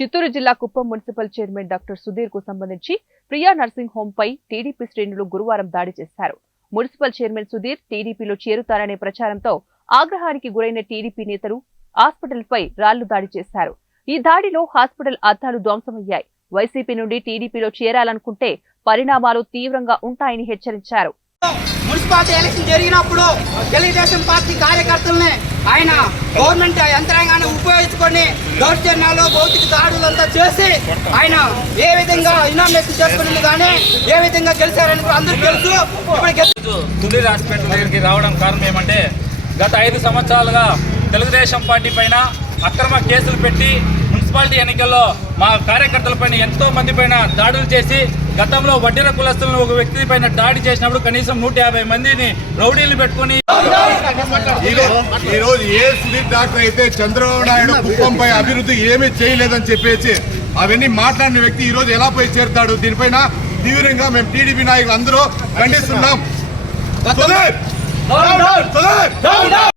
చిత్తూరు జిల్లా Kuppam municipal chairman doctor Sudheer కు సంబంధించి ప్రియా నర్సింగ్ హోమ్ పై టీడీపీ శ్రేణులు గురువారం దాడి చేశారు. మున్సిపల్ చైర్మన్ సుధీర్ టీడీపీలో చేరుతారనే ప్రచారంతో ఆగ్రహానికి గురైన టీడీపీ నేతలు హాస్పిటల్ పై రాళ్లు దాడి చేశారు. ఈ దాడిలో హాస్పిటల్ అద్దాలు ధ్వంసమయ్యాయి. వైసీపీ నుండి టీడీపీలో చేరాలనుకుంటే పరిణామాలు తీవ్రంగా ఉంటాయని హెచ్చరించారు. మున్సిపాలిటీ ఎలక్షన్ జరిగినప్పుడు తెలుగుదేశం పార్టీ కార్యకర్తలనే ఆయన గవర్నమెంట్ యంత్రాంగాన్ని ఉపయోగించుకొని దౌర్జన్యాలు భౌతిక దాడులంతా చేసి ఆయన ఏ విధంగా ఇనామినేషన్ చేసుకుని కానీ ఏ విధంగా గెలిచారని అందరూ తెలుసు. ఇప్పుడు సుధీర్ హాస్పిటల్ దగ్గరికి రావడం కారణం ఏమంటే గత 5 సంవత్సరాలుగా తెలుగుదేశం పార్టీ పైన అక్రమ కేసులు పెట్టి మున్సిపాలిటీ ఎన్నికల్లో మా కార్యకర్తలపైన ఎంతో మంది పైన దాడులు చేసి గతంలో వడ్డీర కులస్తులను ఒక వ్యక్తి పైన దాడి చేసినప్పుడు కనీసం 150 మందిని రౌడీలు పెట్టుకుని ఈ రోజు ఏ సుధీర్ డాక్టర్ అయితే చంద్రబాబు నాయుడు కుప్పంపై అభివృద్ధి ఏమీ చేయలేదని చెప్పేసి అవన్నీ మాట్లాడిన వ్యక్తి ఈ రోజు ఎలా పోయి చేరుతాడు? దీనిపైన తీవ్రంగా మేము టీడీపీ నాయకులు అందరూ ఖండిస్తున్నాం.